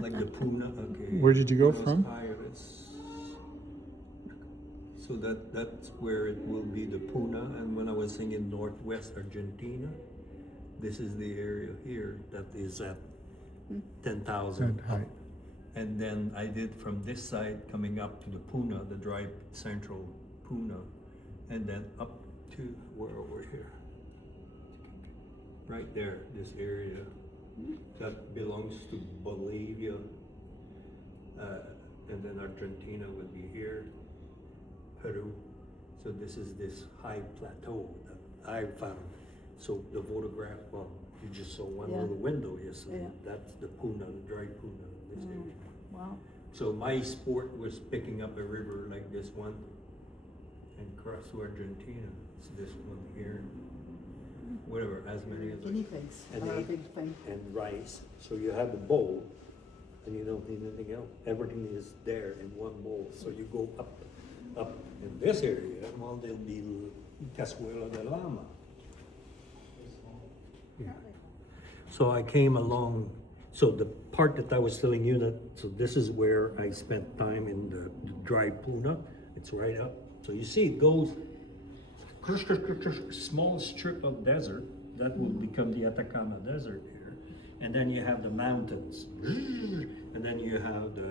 like the Puna. Okay. Where did you go Buenos from? Aires. So that's where it will be the Puna. And when I was singing Northwest Argentina, this is the area here that is at 10,000 That height. And then I did from this side coming up to the Puna, the dry central Puna, and then up to where over here. Right there, this area that belongs to Bolivia, and then Argentina would be here, Peru. So this is this high plateau that I found. So the photograph, well, you just saw one Yeah. little window yesterday. Yeah. That's the Puna, the dry Puna, this area. Wow. So my sport was picking up a river like this one and cross to Argentina. It's this one here. Whatever, as many as Guinea pigs and are a they- big thing. and rice. So you have a bowl and you don't need anything else. Everything is there in one bowl. So you go up in this area, well, there'll be Cazuela de Llama. Yeah. So I came along, so the part that I was telling you that, so this is where I spent time in the dry Puna. It's right up. So you see it goes, small strip of desert, that will become the Atacama Desert here. And then you have the mountains. And then you have the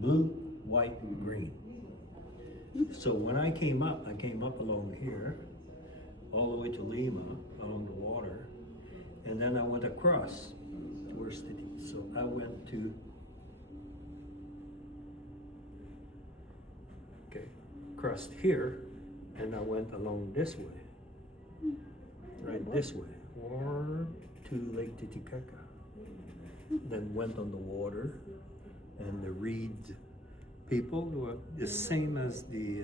blue, white, green. So when I came up along here, all the way to Lima, along the water, and then I went across. Where's the, so I went to, okay, crossed here, and I went along this way, right this way, or to Lake Titicaca. Then went on the water, and the reed people were the same as the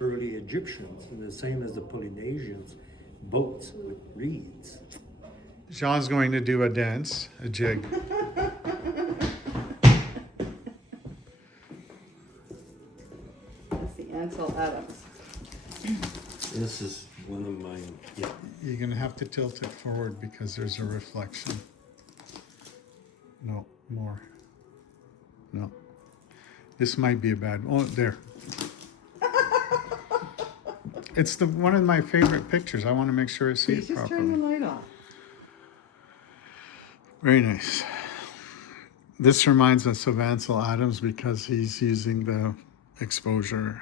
early Egyptians, and the same as the Polynesians, boats with reeds. Jean's going to do a dance, a jig. That's the Ansel Adams. This is one of my, yeah. You're going to have to tilt it forward because there's a reflection. No, more. No. This might be a bad one. Oh, there. It's the one of my favorite pictures. I want to make sure I see Please it just turn the properly. light off. Very nice. This reminds us of Ansel Adams because he's using the exposure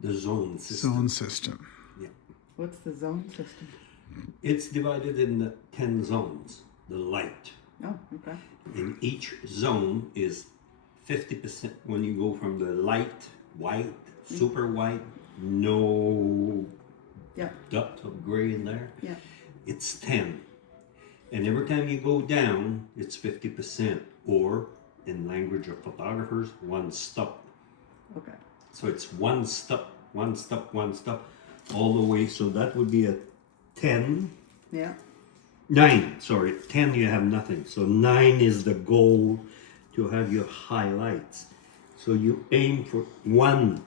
The zone system. zone system. Yeah. What's the zone system? It's divided in 10 zones, the light. Oh, okay. In each zone is 50% when you go from the light, white, super white, no Yeah, dot of gray in there. yeah. It's 10. And every time you go down, it's 50%, or in language of photographers, one stop. Okay. So it's one stop, one stop, one stop, all the way. So that would be a 10. Yeah. 9, sorry, 10 you have nothing. So 9 is the goal to have your highlights. So you aim for one,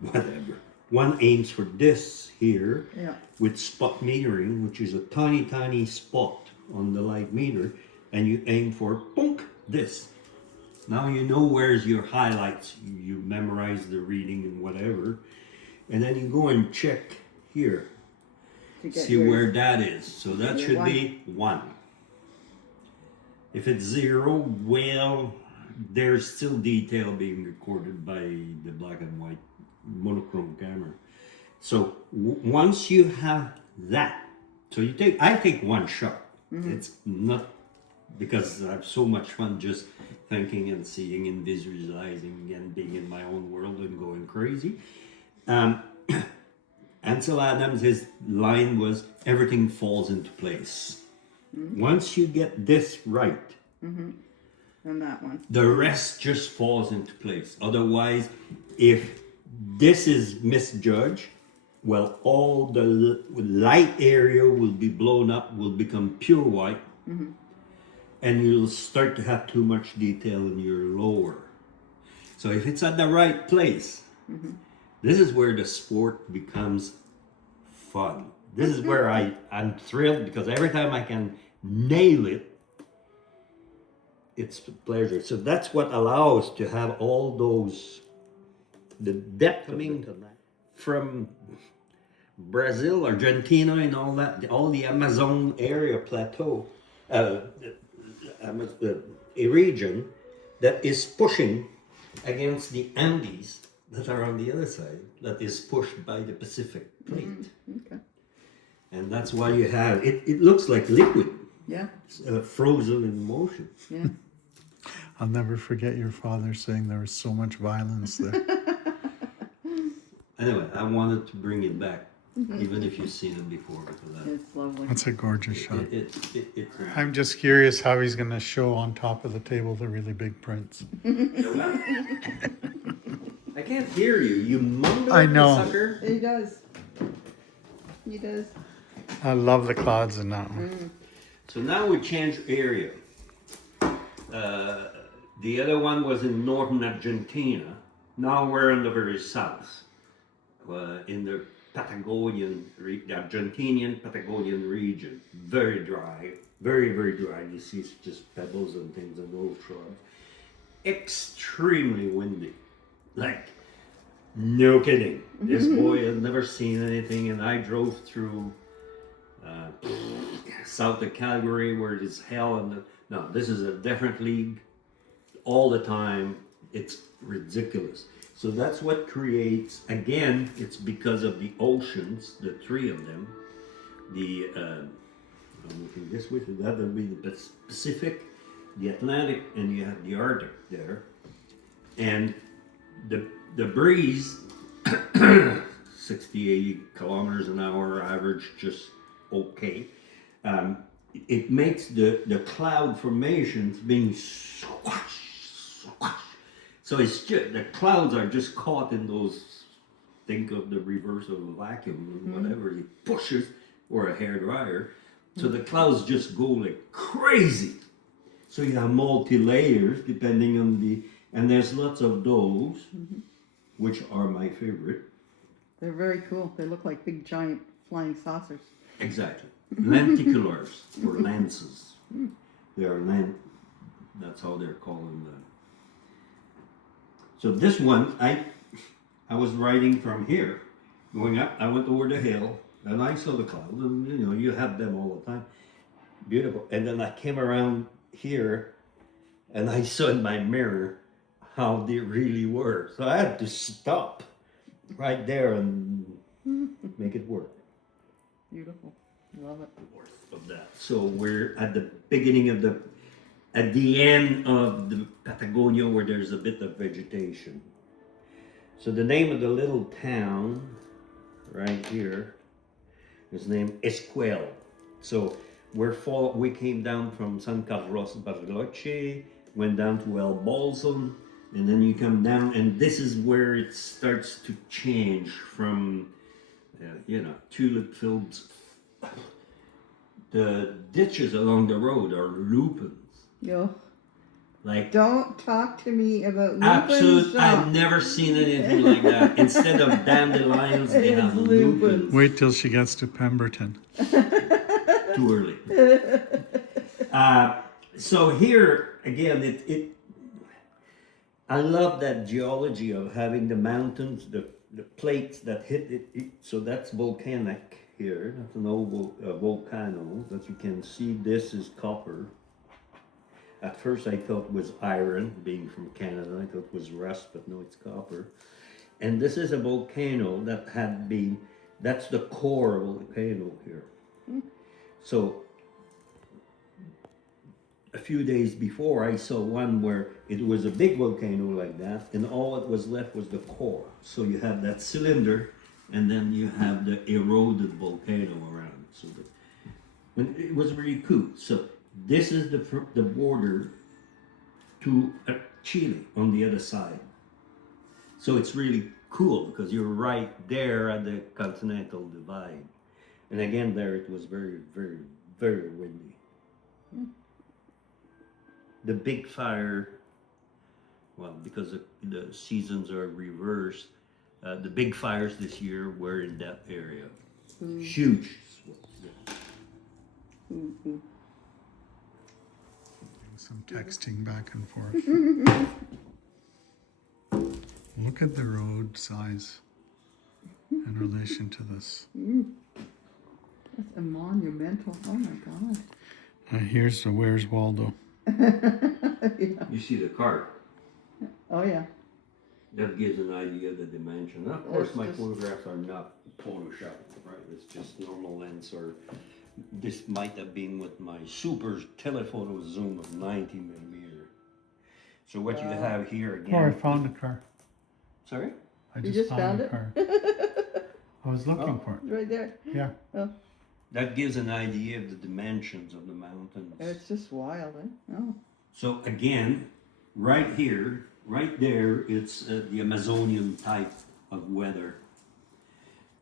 whatever. One aims for this here Yeah. with spot metering, which is a tiny, tiny spot on the light meter, and you aim for bonk, this. Now you know where's your highlights. You memorize the reading and whatever, and then you go and check here. To get See yours. where that is. So that Your should one. be 1. If it's 0, well, there's still detail being recorded by the black and white monochrome camera. So once you have that, so I take one shot. It's not because I have so much fun just thinking and seeing and visualizing and being in my own world and going crazy. Ansel Adams, his line was, everything falls into place. Once you get this right, And that one. the rest just falls into place. Otherwise, if this is misjudged, well, all the light area will be blown up, will become pure white, and you'll start to have too much detail in your lower. So if it's at the right place, this is where the sport becomes fun, This is where I'm thrilled because every time I can nail it, it's a pleasure. So that's what allows to have all those, the depth coming from Brazil, Argentina, and all that, all the Amazon area plateau, a region that is pushing against the Andes that are on the other side, that is pushed by the Pacific plate. Okay. And that's why you have, it looks like liquid, Yeah. frozen in motion. Yeah. I'll never forget your father saying there was so much violence there. Anyway, I wanted to bring it back, even if you've seen it before, because It's lovely. That's a gorgeous shot. it's I'm just curious how he's going to show on top of the table the really big prints. I can't hear you. You mumble, I know. sucker. He does. He does. I love the clouds in that one. So now we change area. The other one was in northern Argentina. Now we're in the very south, in the Patagonian, the Argentinian Patagonian region. Very dry, very, very dry. You see it's just pebbles and things and old shrubs. Extremely windy. Like, no kidding. This boy had never seen anything, and I drove through south of Calgary where it is hell. And no, this is a different league all the time. It's ridiculous. So that's what creates, again, it's because of the oceans, the three of them. I'm looking this way, so that would be the Pacific, the Atlantic, and you have the Arctic there. And the breeze, 60, 80 kilometers an hour average, just okay. It makes the cloud formations being squash, squash. So it's just, the clouds are just caught in those, think of the reverse of a vacuum and whatever, it pushes, or a hairdryer. So the clouds just go like crazy. So you have multi-layers depending on and there's lots of those, which are my favorite. They're very cool. They look like big giant flying saucers. Exactly. Lenticulars, or lances. They are that's how they're calling them. So this one, I was riding from here, going up, I went over the hill, and I saw the clouds, and you have them all the time. Beautiful. And then I came around here, and I saw in my mirror how they really were. So I had to stop right there and make it work. Beautiful. Love it. Of that. So we're at the beginning of at the end of the Patagonia where there's a bit of vegetation. So the name of the little town right here is named Esquel. So we came down from San Carlos Bariloche, went down to El Bolson, and then you come down, and this is where it starts to change from, tulip fields. The ditches along the road are lupins. Yo, Like, don't talk to me about lupins. absolute, I've never seen anything like that. Instead of dandelions, they It's have lupins. lupins. Wait till she gets to Pemberton. Too early. So here, again, I love that geology of having the mountains, the plates that hit it. So that's volcanic here. That's an old volcano that you can see. This is copper. At first I thought it was iron, being from Canada. I thought it was rust, but no, it's copper. And this is a volcano that that's the core volcano here. So a few days before I saw one where it was a big volcano like that, and all that was left was the core. So you have that cylinder, and then you have the eroded volcano around. So it was really cool. So this is the border to Chile on the other side. So it's really cool because you're right there at the continental divide. And again, there it was very, very, very windy. The big fire, well, because the seasons are reversed, the big fires this year were in that area. Huge, Some texting back and forth. Look at the road size in relation to this. That's a monumental. Oh my god. Here's the Where's Waldo. Yeah. You see the cart? Oh yeah. That gives an idea of the dimension. Of course, It's my just- photographs are not photoshopped, right? It's just normal lens, or this might have been with my super telephoto zoom of 90 millimeter. So what you Wow. have here again. Oh, I found the car. Sorry? I You just found the it? car. I was looking for it. It's right there. Yeah. Oh, That gives an idea of the dimensions of the mountains. it's just wild, eh? Oh. So again, right here, right there, it's the Amazonian type of weather.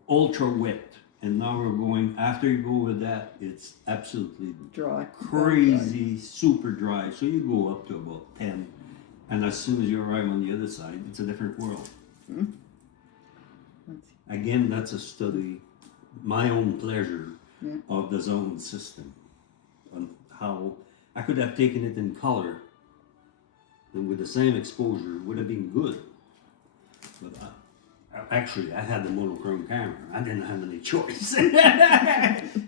Ultra wet. And now we're going, after you go with that, it's absolutely Dry. crazy, super dry. So you go up to about 10. And as soon as you arrive on the other side, it's a different world. Let's Again, that's a study, my own pleasure, Yeah. of the zone system. On how I could have taken it in color, and with the same exposure, would have been good. But actually, I had the monochrome camera. I didn't have any choice.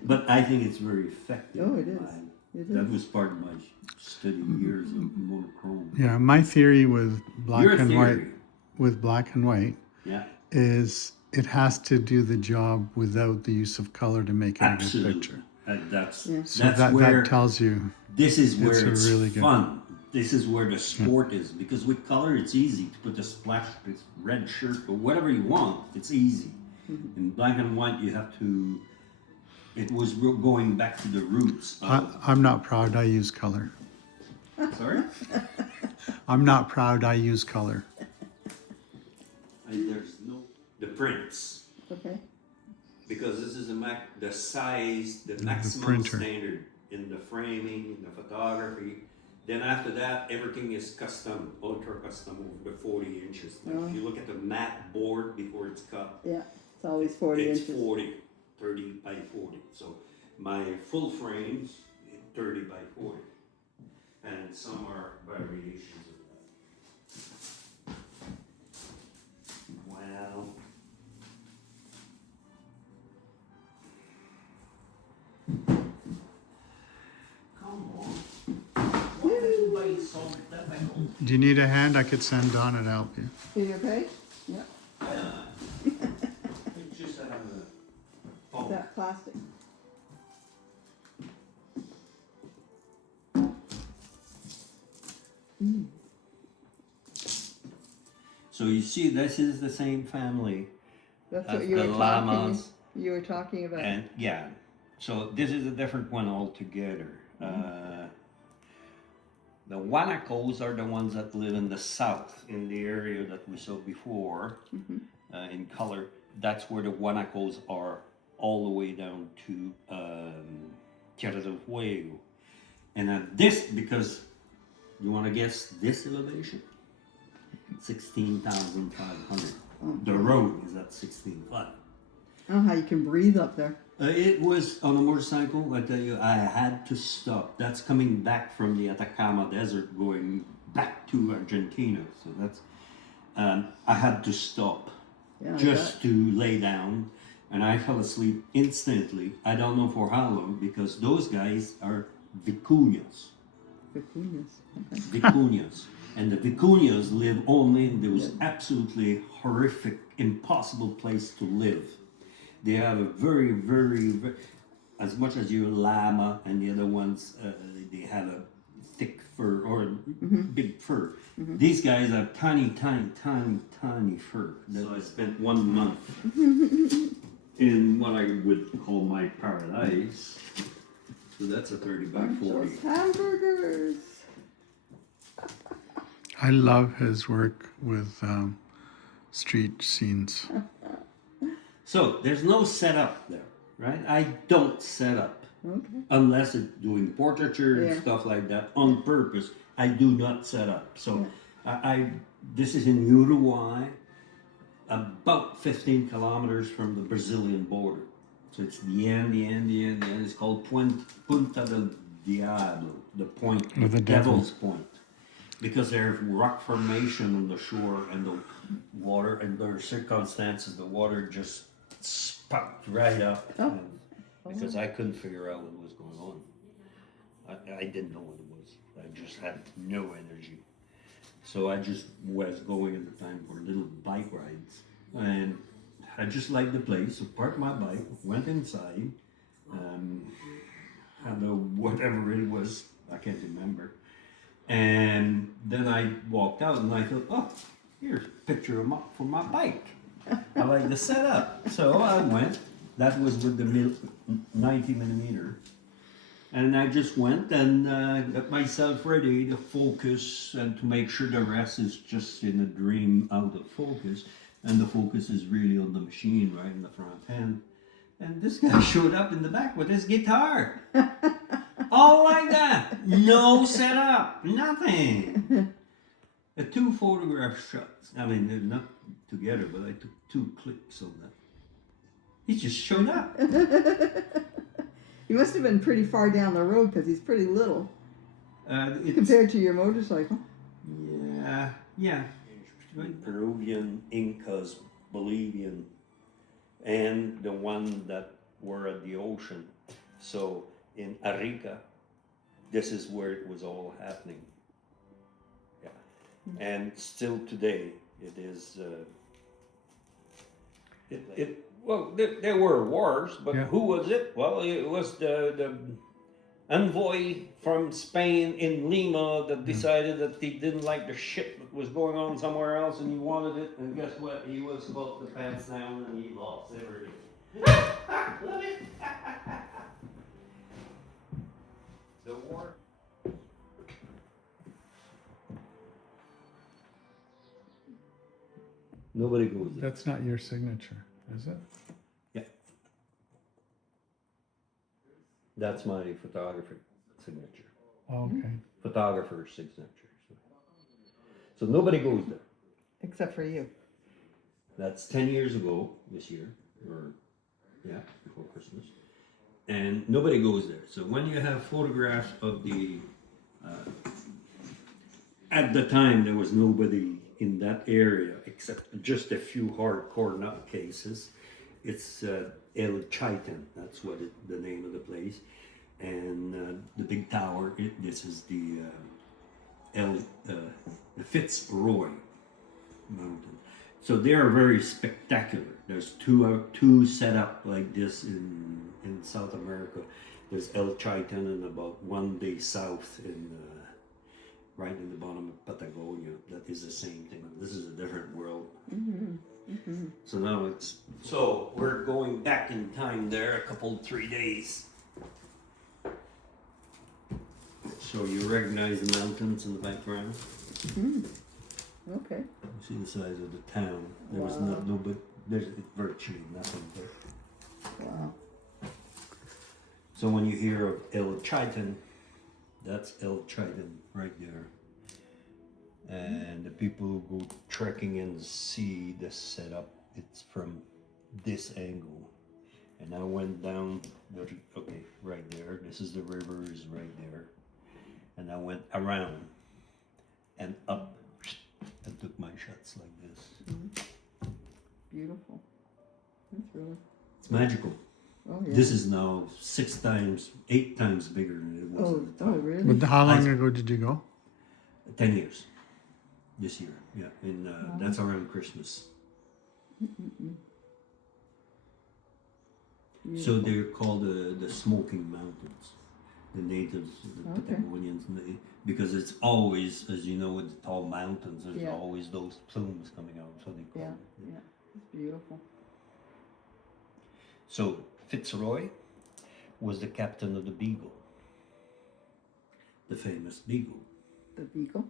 But I think it's very effective. Oh, it is. That was part of my study years of monochrome. Yeah, my theory with black Your and white, theory. Yeah. is it has to do the job without the use of color to make it a good Absolutely. picture. That's Yeah. So that's that where tells you. this is where it's it's really good. fun. This is where the sport is, because with color it's easy to put a splash, this red shirt or whatever you want. It's easy. In black and white, you have to. It was going back to the roots. I'm not proud I use color. Sorry. I'm not proud I use color. There's no the prints. Okay. Because this is the size, the maximum printer. standard in the framing, in the photography. Then after that, everything is custom, ultra custom over the 40 inches. Like Oh. if you look at the matte board before it's cut, Yeah. It's always 40 it's inches. 40, 30 by 40. So my full frames, 30 by 40. And some are variations of that. Wow. Come on. Why everybody so difficult? Do you need a hand? I could send Donna to help you. Are you okay? Yeah. It's just that I'm a phone. That plastic. So you see, this is the same family That's as what you the were llamas, talking about. and yeah. So this is a different one altogether. The Wanakos are the ones that live in the south, in the area that we saw before, in color. That's where the Wanakos are, all the way down to Tierra del Fuego. And at this, because you want to guess this elevation? 16,500. The road is at 16,500. Oh, how you can breathe up there. It was on a motorcycle. I tell you, I had to stop. That's coming back from the Atacama Desert, going back to Argentina. So that's I had to stop Yeah. I just to lay down, and I fell asleep instantly. I don't know for how long, because those guys are vicuñas. bet. Vicuñas. Okay. Vicuñas. And the vicuñas live only in those absolutely horrific, impossible place to live. They have a very, as much as your llama and the other ones, they have a thick fur or big fur. These guys have tiny fur. So I spent 1 month in what I would call my paradise. So that's a 30 by 40. Those hamburgers. I love his work with street scenes. So there's no setup there, right? I don't set up Okay. unless it's doing portraiture and Yeah. stuff like that on purpose. I do not set up. So this is in Uruguay, about 15 kilometers from the Brazilian border. So it's the end. It's called Punta del Diablo, the point, Or the devil. Devil's Point. Because there's rock formation on the shore and the water, and there are circumstances, the water just spat right up. Oh. Because I couldn't figure out what was going on. I didn't know what it was. I just had no energy. So I just was going at the time for little bike rides. And I just liked the place, so parked my bike, went inside, had a whatever it was, I can't remember. And then I walked out and I thought, oh, here's a picture of for my bike. I like the setup. So I went, that was with the 90 millimeter. And I just went and got myself ready to focus and to make sure the rest is just in a dream out of focus. And the focus is really on the machine right in the front end. And this guy showed up in the back with his guitar. All like that. No setup. Nothing. 2 photograph shots. I mean, they're not together, but I took 2 clicks on that. He just showed up. He must have been pretty far down the road because he's pretty little compared to your motorcycle. Yeah. Peruvian, Incas, Bolivian, and the one that were at the ocean. So in Arica, this is where it was all happening. Yeah, and still today it is. Well, there were wars, but Yeah. who was it? Well, it was the envoy from Spain in Lima that decided that he didn't like the shit that was going on somewhere else and he wanted it, and guess what? He was supposed to pants down and he lost everything. Love it. The war. Nobody goes there. That's not your signature, is it? Yeah. That's my photography signature. Oh, okay. Photographer's signature. So nobody goes there. Except for you. That's 10 years ago this year, or before Christmas. And nobody goes there. So when you have photographs of the, at the time there was nobody in that area except just a few hardcore nutcases. It's El Chaitan, that's what the name of the place. And the big tower, this is the Fitzroy Mountain. So they are very spectacular. There's two set up like this in South America. There's El Chaitan and about 1 day south in right in the bottom of Patagonia. That is the same thing. This is a different world. Mm-hmm. Mm-hmm. So we're going back in time there, 3 days. So you recognize the mountains in the background? Mm. Okay. You see the size of the town. There was there's virtually nothing there. Wow. So when you hear of El Chaitan, that's El Chaitan right there. And the people who go trekking and see the setup, it's from this angle. And I went down, right there. This is the river is right there. And I went around and up and took my shots like this. Mm-hmm. Beautiful. That's really. It's magical. Oh yeah. This is now 8 times bigger than it was at the time. really? But how long ago did you go? 10 years. This year, yeah. And that's around Christmas. Mm-mm-mm. So they're called the Smoking Mountains. The natives, the Patagonians, because it's always, as you know, with the tall mountains, there's always those plumes coming out. So they call it. Yeah, it's beautiful. So Fitzroy was the captain of the Beagle, the famous Beagle. The Beagle?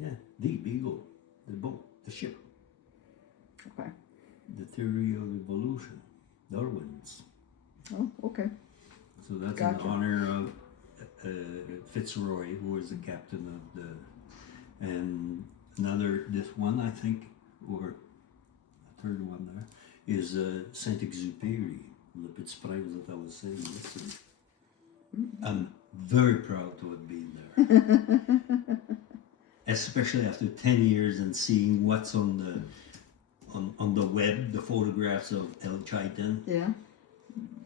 Yeah, the Beagle, the boat, the ship. Okay. The theory of evolution, Darwin's. Oh, okay. So that's Gotcha. in honor of Fitzroy, who was the captain of the, and this one I think, or a third one there, is Saint-Exupéry, Lipid Springs that I was saying yesterday. I'm very proud to have been there. Especially after 10 years and seeing what's on the web, the photographs of El Chaitan. Yeah.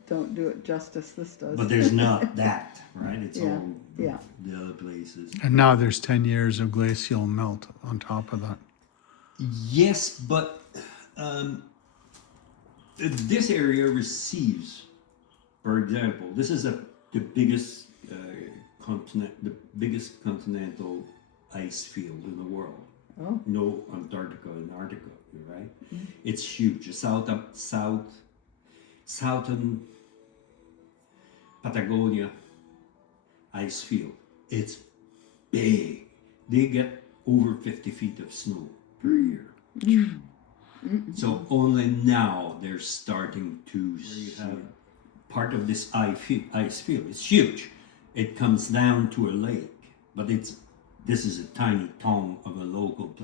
Don't do it justice, this does. But there's not that, right? It's Yeah, all yeah. the other places. And now there's 10 years of glacial melt on top of that. Yes, but this area receives, for example, this is the biggest the biggest continental ice field in the world. Oh. No Antarctica and Arctica, right? Mm-hmm. It's huge. The southern Patagonia ice field. It's big. They get over 50 feet of snow per year. So only now they're starting to see part of this ice field. It's huge. It comes down to a lake, but this is a tiny tongue of a local,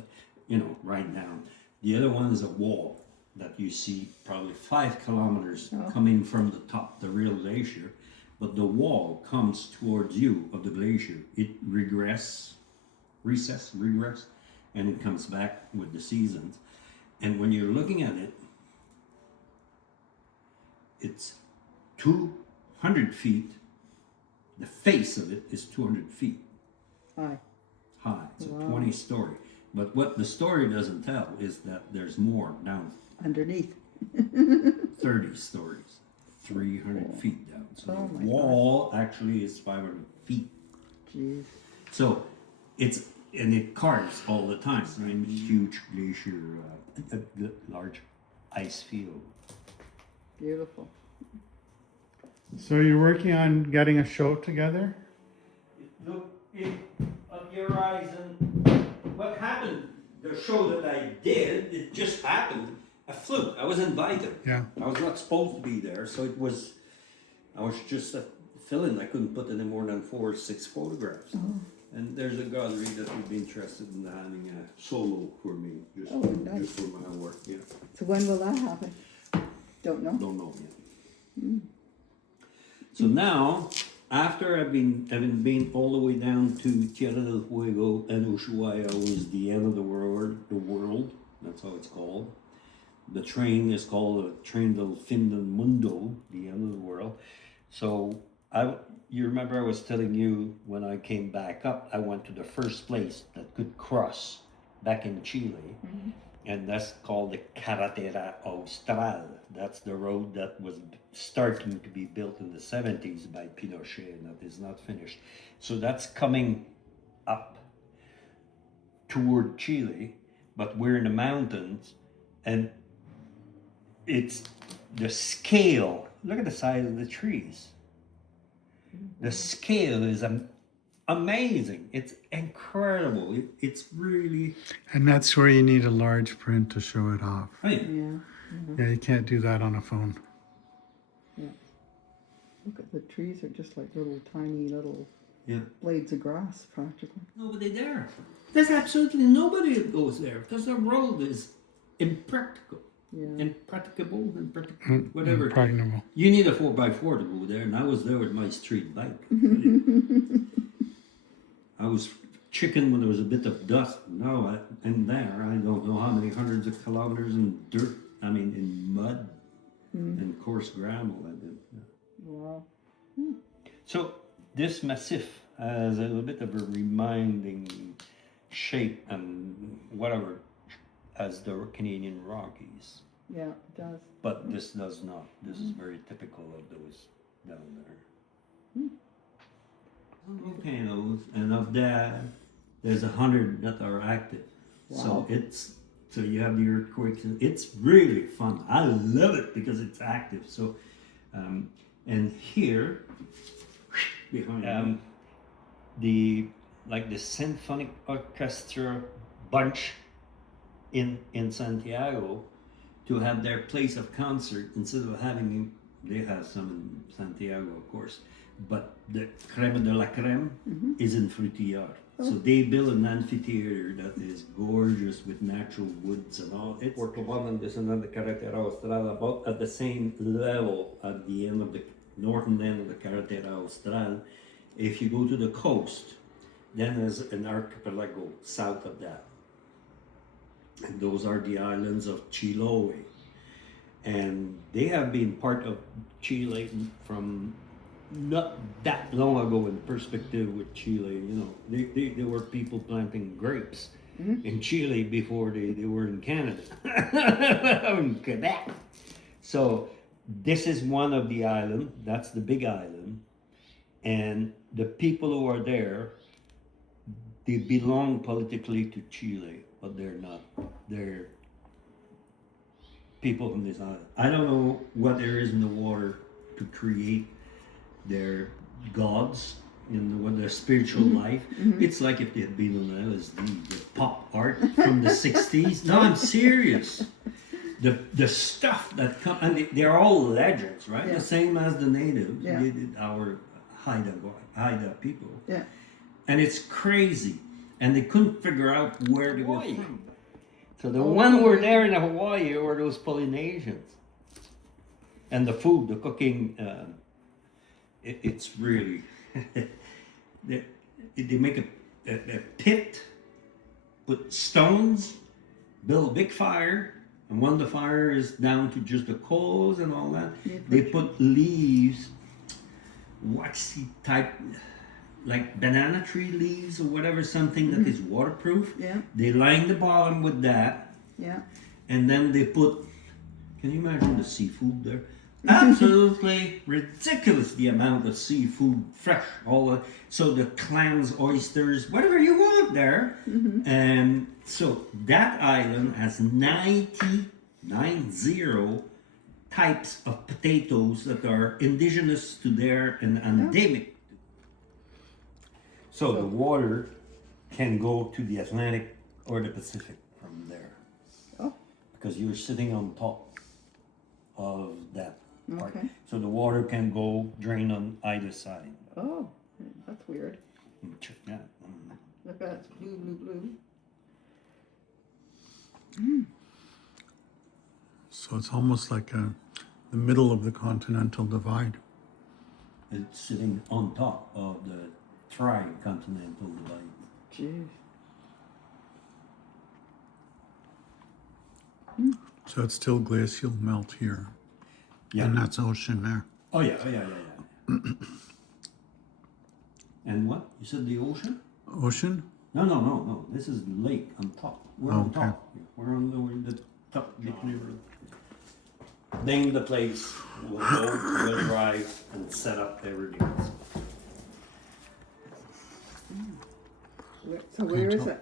right now. The other one is a wall that you see probably 5 kilometers coming from the top, the real glacier, but the wall comes towards you of the glacier. It regress, and it comes back with the seasons. And when you're looking at it, it's 200 feet. The face of it is 200 feet high. It's a 20-story. But what the story doesn't tell is that there's more down underneath. 30 stories, 300 feet down. So Oh the wall actually is 500 feet. Jeez. So it carves all the time. Right? Huge glacier, large ice field. Beautiful. So you're working on getting a show together? Look up your horizon. What happened? The show that I did, it just happened. A fluke. I was invited. Yeah. I was not supposed to be there, so I was just a fill-in. I couldn't put any more than 4 or 6 photographs. Oh. And there's a gallery that would be interested in having a solo for me, just Nice. for my work. Yeah. So when will that happen? Don't know. Don't know yet. So now, after having been all the way down to Tierra del Fuego and Ushuaia was the end of the world, that's how it's called. The train is called the Train del Fin del Mundo, the end of the world. So you remember I was telling you when I came back up, I went to the first place that could cross back in Chile. Mm-hmm. And that's called the Carretera Austral. That's the road that was starting to be built in the 70s by Pinochet and that is not finished. So that's coming up toward Chile, but we're in the mountains and it's the scale. Look at the size of the trees. The scale is amazing. It's incredible. It's really... And that's where you need a large print to show it off. Oh, yeah. Yeah. Yeah, you can't do that on a phone. Yeah. Look at the trees are just like tiny Yeah. blades of grass practically. Nobody there. There's absolutely nobody that goes there because the road is impractical. Yeah. Impracticable, whatever. Impregnable. You need a 4x4 to go there, and I was there with my street bike. I was chicken when there was a bit of dust. Now in there, I don't know how many hundreds of kilometers in dirt. I mean, in mud and coarse gravel. I did. Yeah. Wow. So this massif has a little bit of a reminding shape and whatever as the Canadian Rockies. Yeah, it does. But this does not. This is very typical of those down there. Volcanoes, and of that, there's 100 that are active. Wow. So you have the earthquakes. It's really fun. I love it because it's active. So, and here behind the symphonic orchestra bunch in Santiago to have their place of concert instead of having They have some in Santiago, of course. But the creme de la creme is in Frutillar. So they build an amphitheater that is gorgeous with natural woods and all. It's Puerto Vallarta and then the Carretera Austral, about at the same level at the end of the northern end of the Carretera Austral. If you go to the coast, then there's an archipelago south of that. And those are the islands of Chiloé. And they have been part of Chile from not that long ago in perspective with Chile. You know, they were people planting grapes in Chile before they were in Canada, in Quebec. So this is one of the islands, that's the big island. And the people who are there, they belong politically to Chile, but they're not. They're people from this island. I don't know what there is in the water to create their gods in their spiritual life. It's like if they had been on LSD, the pop art from the 60s. No, I'm serious. The stuff that comes, and they're all legends, right? Yeah. The same as the natives, Yeah. our Haida people. Yeah. And it's crazy. And they couldn't figure out where to go from. So the one who were there in Hawaii were those Polynesians. And the food, the cooking, it's really, they make a pit, put stones, build a big fire, and when the fire is down to just the coals and all that, they put leaves, waxy type, like banana tree leaves or whatever, something that is waterproof. Yeah. They line the bottom with that, Yeah. and then they put, can you imagine the seafood there? Absolutely ridiculous, the amount of seafood, fresh, so the clams, oysters, whatever you want there. And so that island has 90 types of potatoes that are indigenous to there and endemic. So the water can go to the Atlantic or the Pacific from there. Oh. Because you're sitting on top of that part. Okay. So the water can go drain on either side. Oh, that's weird. Check that. Look at that, blue, blue, blue. So it's almost like the middle of the continental divide. It's sitting on top of the tri-continental divide. Jeez. So it's still glacial melt here. Yeah. And that's ocean there. Oh yeah. And what? You said the ocean? Ocean? No. This is the lake on top. We're on Okay. top. We're on the top. Name the place. We'll go, we'll drive, and set up everything else. So where is it?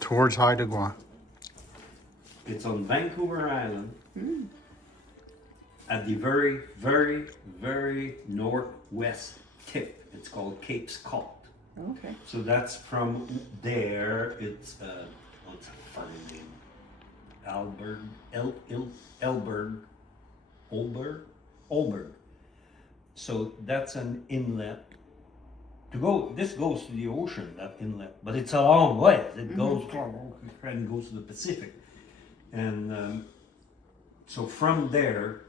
Towards Haida. It's on Vancouver Island. At the very, very, very northwest tip. It's called Cape Scott. Okay. So that's from there. It's what's a funny name? Olberg. So that's an inlet. This goes to the ocean, that inlet, but it's a long way. It goes and goes to the Pacific, and so from there,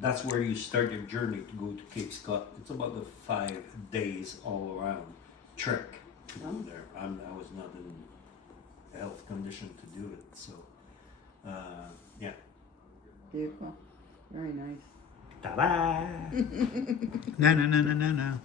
that's where you start your journey to go to Cape Scott. It's about a 5 days all around trek to go there. I was not in health condition to do it, so yeah. Beautiful. Very nice. Ta-da! No.